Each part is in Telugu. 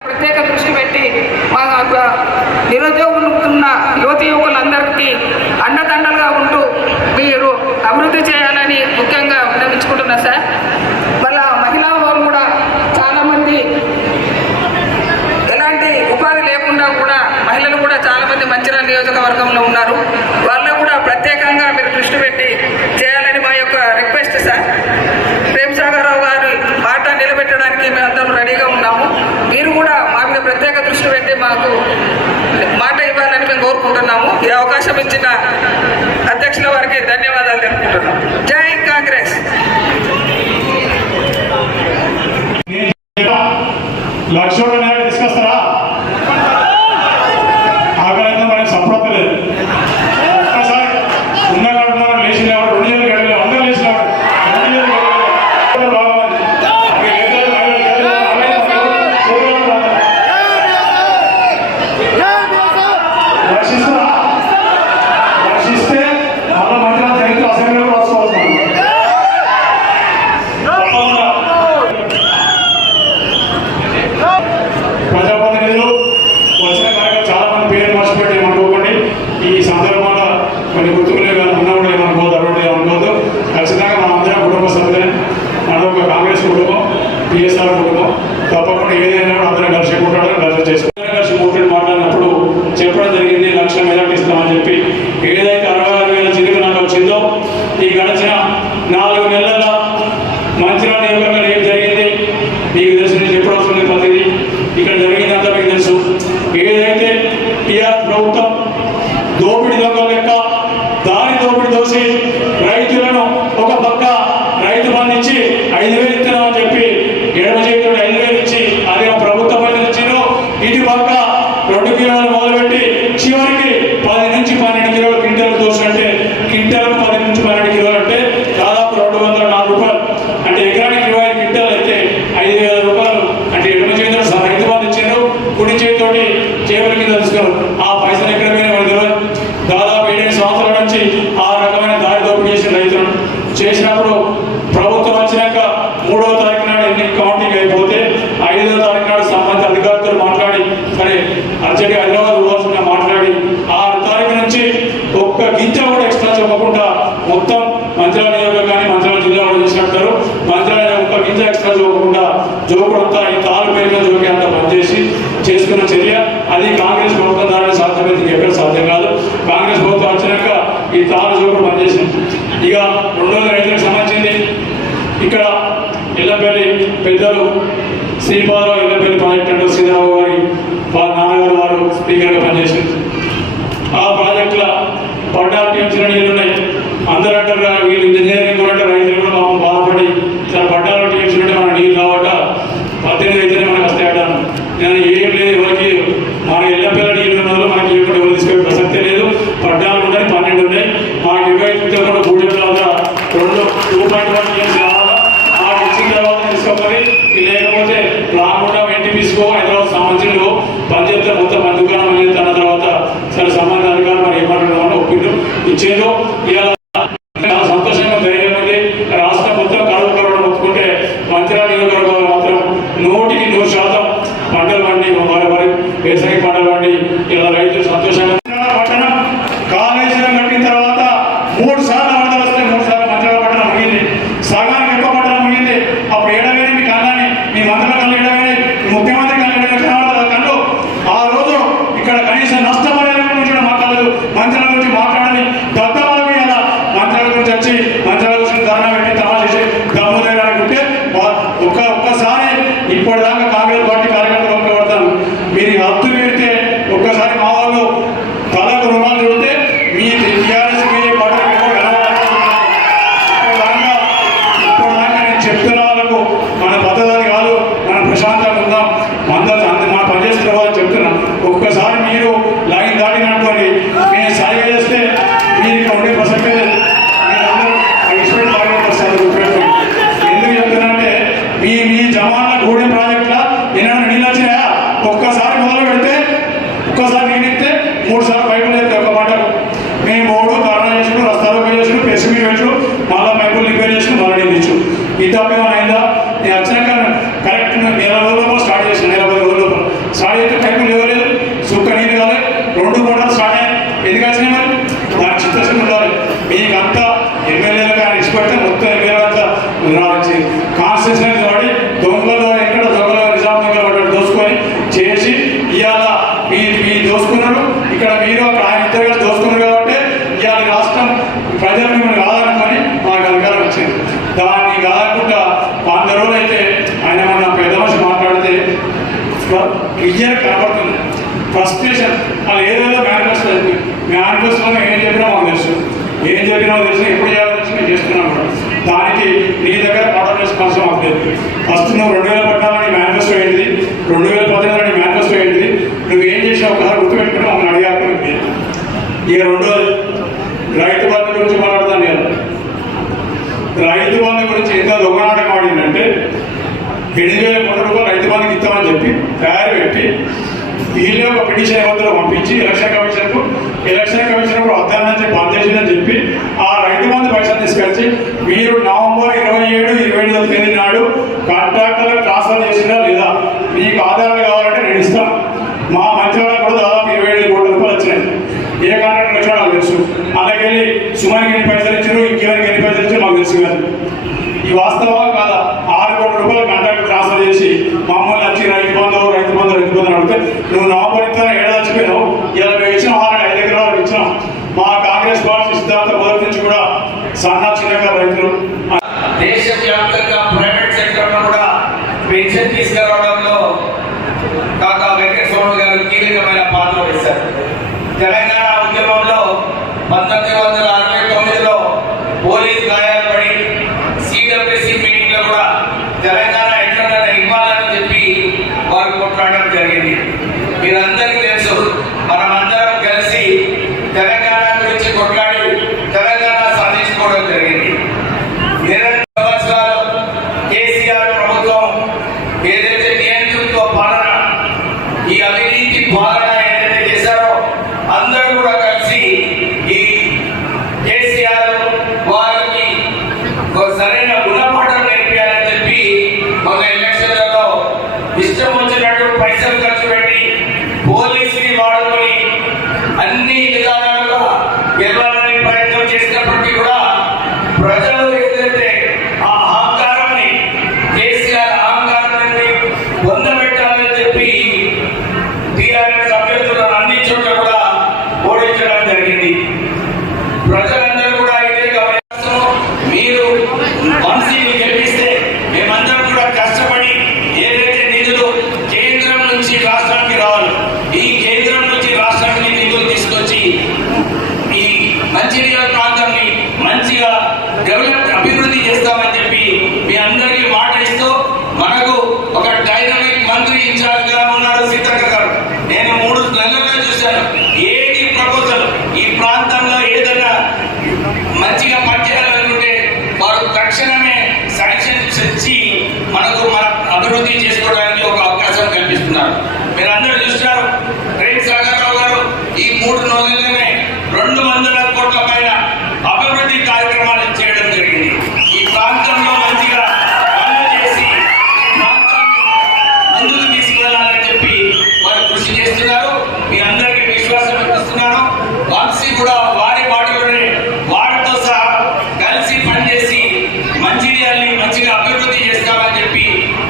ప్రత్యేక దృష్టి పెట్టి మా నిరుద్యోగులున్న యువతి యువకులు ప్రత్యేక దృష్టి పెట్టి మాకు మాట ఇవ్వాలని మేము కోరుకుంటున్నాము. ఈ అవకాశం ఇచ్చిన అధ్యక్షుల వారికి ధన్యవాదాలు తెలుపుకుంటున్నాం జై కాంగ్రెస్. లక్ష్మణ్ ఈ గడచిన నాలుగు నెలల que మూడు సార్లు క్లియర్ కనబడుతుంది ఫ్రస్ట్రేషన్ వాళ్ళు ఏదేదో మేనిఫెస్టో చెప్పి మేనిఫెస్టోలో ఏం చెప్పినా మాకు తెలుసు. ఏం చెప్పినా తెలుసు. ఎప్పుడు చేయాలో తెలుసు. నేను చేస్తున్నాను కూడా. దానికి నీ దగ్గర మోడల్ రెస్పాన్స్ మాకు తెలియదు ఫస్ట్ నువ్వు రెండు వేల పద్నాలుగు మేనిఫెస్టో ఏంటిది? రెండు వేల పదిహేను మేనిఫెస్టో ఏంటిది? నువ్వు ఏం చేసావు ఒకసారి గుర్తుపెట్టుకుని మమ్మల్ని అడిగారు ఇక రెండోది రైతు బంధు గురించి మాట్లాడతాను నేను. రైతు బంధు గురించి ఎంత దొంగనాటకం ఆడిందంటే ఎనిమిది వేల తయారు పెట్టి వీళ్ళే ఒక పిటిషన్ ఏమంతా పంపించి ఎలక్షన్ కమిషన్కు ఎలక్షన్ కమిషన్ కూడా వద్దానని చెప్పి బంద్ చేసిందని చెప్పి ఆ రైతు బంధు పైసలు తీసుకొచ్చి మీరు నవంబర్ ఇరవై ఏడు ఇరవై ఎనిమిదో తేదీ నాడు కాంట్రాక్టర్లకు ట్రాన్స్ఫర్ చేసినా లేదా మీకు ఆధారాలు కావాలంటే నేను ఇస్తాను మా మంచివాళ్ళకి కూడా దాదాపు ఇరవై ఏడు కోట్ల రూపాయలు వచ్చినాయి ఏ కాంట్రాక్టర్ వచ్చాడో నాకు తెలుసు అలాగే సుమారికి ఎన్ని పైసలు ఇచ్చారు ఇంకెవరికి ఎన్ని పైసలు ఇచ్చారు మాకు తెలుసు కానీ ఈ వాస్తవా కాదా ఆరు కోట్ల రూపాయలు కాంట్రాక్ట్ ట్రాన్స్ఫర్ చేసి మామూలు వచ్చి రైతు బంధు రైతు బంధు రైతు బంధు అని అడిగితే నువ్వు నవంబర్ ఇస్తాను ఏడాది వచ్చిపోయావు ఇలా మేము ఇచ్చిన వాళ్ళకి ఐదు ఎకరాలు ఇచ్చినాం మా కాంగ్రెస్ పార్టీ సిద్ధాంతం మొదటి నుంచి కూడా సన్న చిన్నగా రైతులు దేశవ్యాప్తంగా ప్రైవేట్ సెక్టర్లో కూడా పెన్షన్ తీసుకురావడంలో కాకా వెంకటస్వామి గారు కీలకమైన పాత్ర వేశారు తెలంగాణ కూడా వారి పార్టీలోనే వారితో సహా కలిసి పనిచేసి మంచిర్యాలని మంచిగా అభివృద్ధి చేస్తామని చెప్పి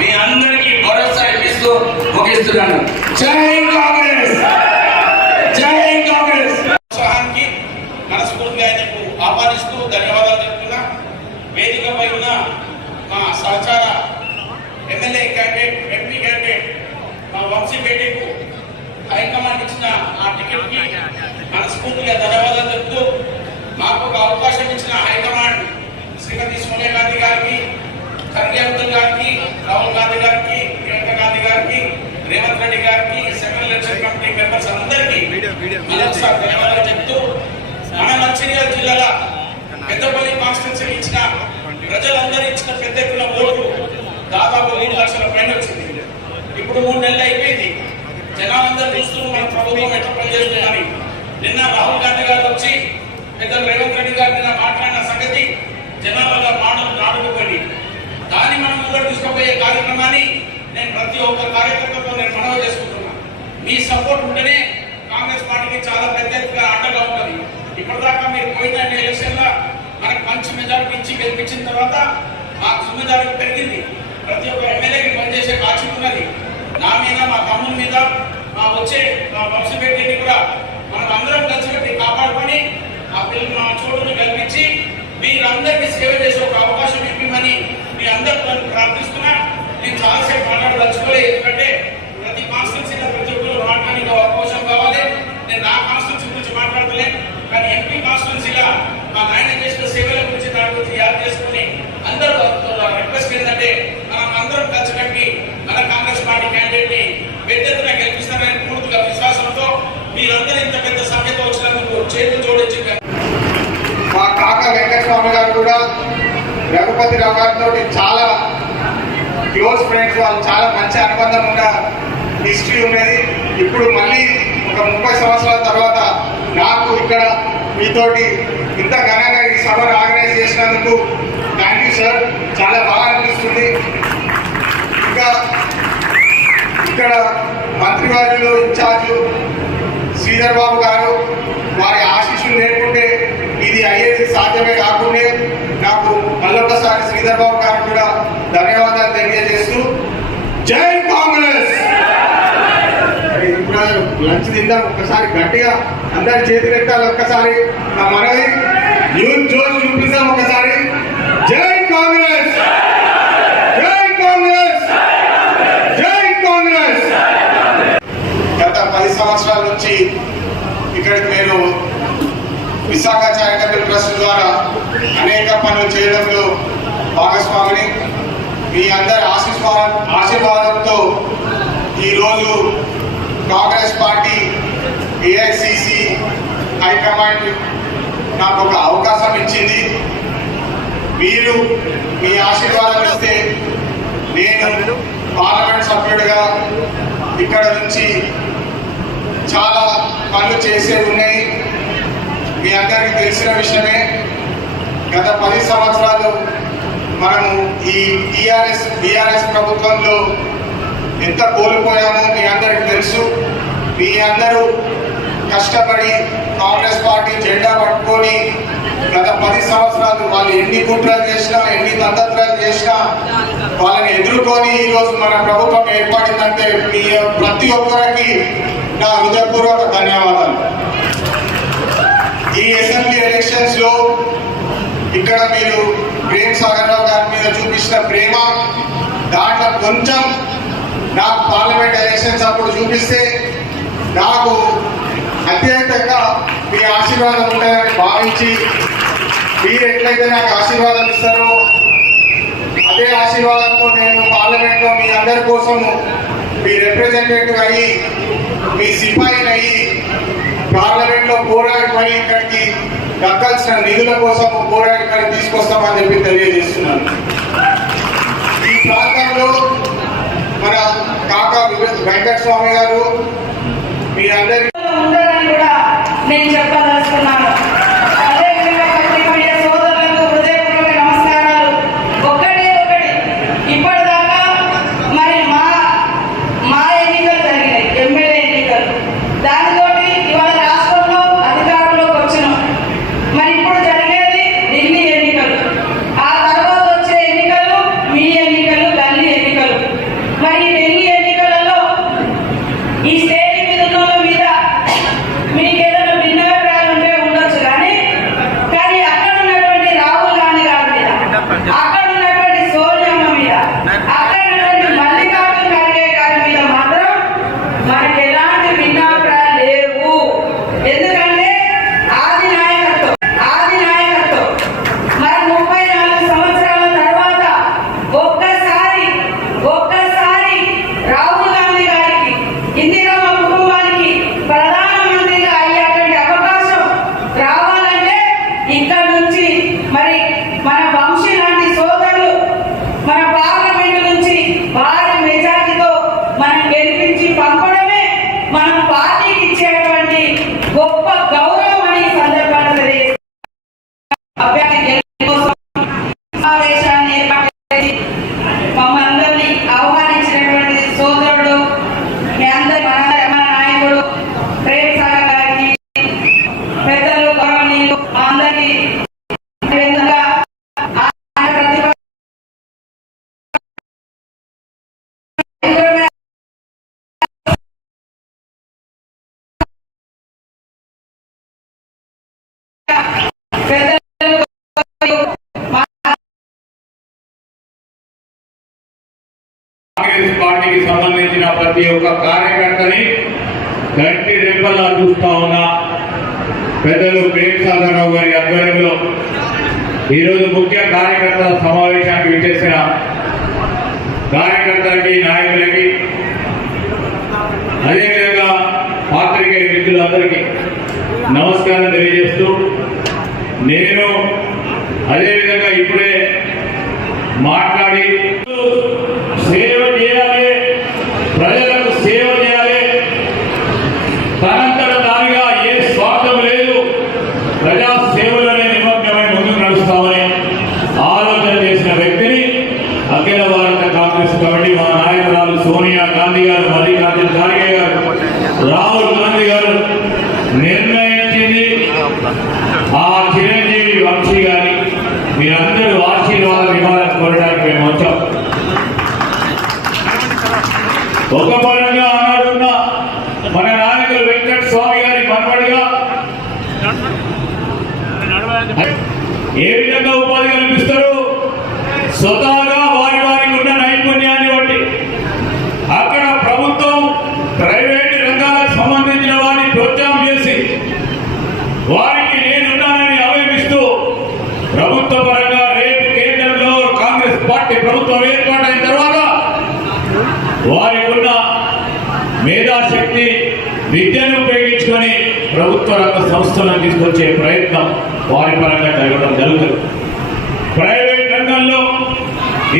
మీ అందరికీ భరోసా ఇప్పిస్తూ ముగిస్తున్నాను. జై కాంగ్రెస్! జై కాంగ్రెస్! ఉత్సాహానికి మనస్ఫూర్తిగా ఆయనకు ఆహ్వానిస్తూ ధన్యవాదాలు చెప్తున్నా. వేదికపై ఉన్న మా సహచార ఎమ్మెల్యే క్యాండిడేట్ ఎంపీ క్యాండిడేట్ మా వంశీపేటకు హైకమాండ్ ఇచ్చిన ఆ టికెట్కి మనస్ఫూర్తిగా ధన్యవాదాలు చెప్తూ మాకు ఒక అవకాశం ఇచ్చిన హైకమాండ్ శ్రీమతి సోనియా గాంధీ గారికి అబ్దుల్ గారికి రాహుల్ గాంధీ గారికి ప్రియాంక గాంధీ గారికి రేవంత్ రెడ్డి గారికి సెకండ్ ఎలక్షన్ కమిటీ మెంబర్స్ అందరికీ ధన్యవాదాలు చెప్తూ మన మంచిర్యాల జిల్లాలో పెద్దపల్లి కాన్స్టిట్యూన్సీ ఇచ్చిన ప్రజలందరూ ఇచ్చిన పెద్ద ఎత్తున ఓట్లు దాదాపు మూడు లక్షల పైన వచ్చింది. ఇప్పుడు మూడు నెలలు అయిపోయింది. జనాలందరూ చూస్తూ మన ప్రభుత్వం ఎట్లా పనిచేస్తుందని. నిన్న రాహుల్ గాంధీ గారు వచ్చి పెద్దలు రేవంత్ రెడ్డి గారు నిన్న మాట్లాడిన సంగతి జనాభా మాటలు నాడుకుపోయి దాన్ని మనం ముందడు తీసుకుపోయే కార్యక్రమాన్ని నేను ప్రతి ఒక్క కార్యకర్తతో నేను మనవి చేసుకుంటున్నా. మీ సపోర్ట్ ఉంటేనే కాంగ్రెస్ పార్టీకి చాలా పెద్ద ఎత్తుగా అండగా ఉంటుంది. ఇప్పటిదాకా మీరు పోయిన ఎలక్షన్లో మనకు మంచి మెజారిటీ ఇచ్చి గెలిపించిన తర్వాత మాకు మెజారిటీ పెరిగింది. ప్రతి ఒక్క ఎమ్మెల్యేకి పనిచేసే బాధ్యత ఉన్నది. నా మీద మా తమ్ముని మీద మా వచ్చే మా వంశపెట్టిని కూడా మనం అందరం కలిసి కాపాడుకొని ఆ పిల్లలు మా చోటుని కల్పించి మీరందరికీ సేవ చేసే ఒక అవకాశం ఇవ్వమని మీ అందరూ ప్రార్థిస్తున్నా. నేను చాలాసేపు మాట్లాడవచ్చు ఎందుకంటే ప్రతి క్యాండిడేట్ని పెద్ద ఎత్తున గెలిపిస్తారని పూర్తిగా విశ్వాసంతో మీరందరూ ఇంత పెద్ద సంఖ్యతో వచ్చినందుకు చేతులు జోడించి మా స్వామి గారు కూడా రఘుపతి రావు గారితో చాలా క్లోజ్ ఫ్రెండ్స్ వాళ్ళు చాలా మంచి అనుబంధం ఉన్న హిస్టరీ ఉన్నది ఇప్పుడు మళ్ళీ ఒక ముప్పై సంవత్సరాల తర్వాత నాకు ఇక్కడ మీతోటి ఇంత ఘనంగా ఈ సభను ఆర్గనైజ్ చేసినందుకు థ్యాంక్ యూ సార్ చాలా బాగా అనిపిస్తుంది. ఇంకా ఇక్కడ మంత్రివర్యులు ఇన్ఛార్జ్ శ్రీధర్ బాబు గారు వారి ఆశ అయ్యేది సాధ్యమే కాకుండా నాకు మళ్ళొకసారి శ్రీధర్ బాబు గారు కూడా ధన్యవాదాలు తెలియజేస్తూ జై కాంగ్రెస్! ఇప్పుడు లంచ్ తిందాం ఒక్కసారి గట్టిగా అందరి చేతి ఎత్తాలి ఒక్కసారి. నా మనవి న్యూస్ జోష్ చూపిస్తాం ఒకసారి. జై కాంగ్రెస్! జై కాంగ్రెస్! జై కాంగ్రెస్! గత పది సంవత్సరాల నుంచి ఇక్కడికి నేను విశాఖ ట్రస్ట్ ద్వారా అనేక పనులు చేయడంలో భాగస్వామిని మీ అందరి ఆశీర్వా ఆశీర్వాదంతో ఈరోజు కాంగ్రెస్ పార్టీ ఏఐసిసి హైకమాండ్ నాకు ఒక అవకాశం ఇచ్చింది. మీరు మీ ఆశీర్వాదం ఇస్తే నేను పార్లమెంట్ సభ్యుడిగా ఇక్కడ నుంచి చాలా పనులు చేసేవి ఉన్నాయి. మీ అందరికీ తెలిసిన విషయమే గత పది సంవత్సరాలు మనము ఈ టీఆర్ఎస్ బీఆర్ఎస్ ప్రభుత్వంలో ఎంత కోల్పోయామో మీ అందరికి తెలుసు. మీ అందరూ కష్టపడి కాంగ్రెస్ పార్టీ జెండా పట్టుకొని గత పది సంవత్సరాలు వాళ్ళు ఎన్ని కుట్రలు చేసినా ఎన్ని తంత్రాలు చేసినా వాళ్ళని ఎదుర్కొని ఈరోజు మన ప్రభుత్వం ఏర్పడిందంటే మీ ప్రతి ఒక్కరికి నా హృదయపూర్వక ధన్యవాదాలు. ఈ అసెంబ్లీ ఎలక్షన్స్లో ఇక్కడ మీరు ప్రేమ్ సాగర్ రావు గారి మీద చూపించిన ప్రేమ దాంట్లో కొంచెం నాకు పార్లమెంట్ ఎలక్షన్స్ అప్పుడు చూపిస్తే నాకు అత్యంతంగా మీ ఆశీర్వాదం ఉంటుందని భావించి మీరు ఎట్లయితే నాకు ఆశీర్వాదం ఇస్తారో అదే ఆశీర్వాదంతో నేను పార్లమెంట్లో మీ అందరి కోసం మీ రిప్రజెంటేటివ్ అయ్యి మీ సిపాయిని అయ్యి పార్లమెంట్లో పోరాడి మరి ఇక్కడికి దక్కాల్సిన నిధుల కోసం పోరాడి మరి తీసుకొస్తామని చెప్పి తెలియజేస్తున్నాను. ఈ ప్రాంతంలో మన కాకా వెంకట స్వామి గారు మీ కూడా నేను చెప్పదలుచుకున్నాను. Bye. కాంగ్రెస్ పార్టీకి సంబంధించిన ప్రతి ఒక్క కార్యకర్తని గట్టి రెంపలా చూస్తా ఉన్నా. పెద్దలు ప్రేమ్ సాధనరావు గారి ఆధ్వర్యంలో ఈరోజు ముఖ్య కార్యకర్తల సమావేశానికి విచ్చేసిన కార్యకర్తలకి నాయకులకి అదేవిధంగా పాత్రికే మిత్రులందరికీ నమస్కారం తెలియజేస్తూ నేను అదేవిధంగా ఇప్పుడే మాట్లాడి ఏ విధంగా ఉపాధి కల్పిస్తారు? స్వతహా ప్రభుత్వ రంగ సంస్థలను తీసుకొచ్చే ప్రయత్నం వారి పరంగా జరగడం జరుగుతుంది. ప్రైవేట్ రంగంలో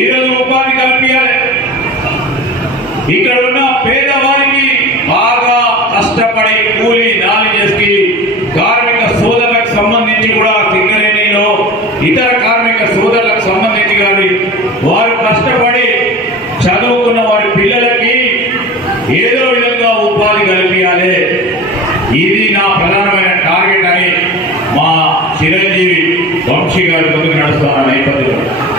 ఈరోజు ఉపాధి కల్పించాలి ఇక్కడ ఉన్న పేదవారికి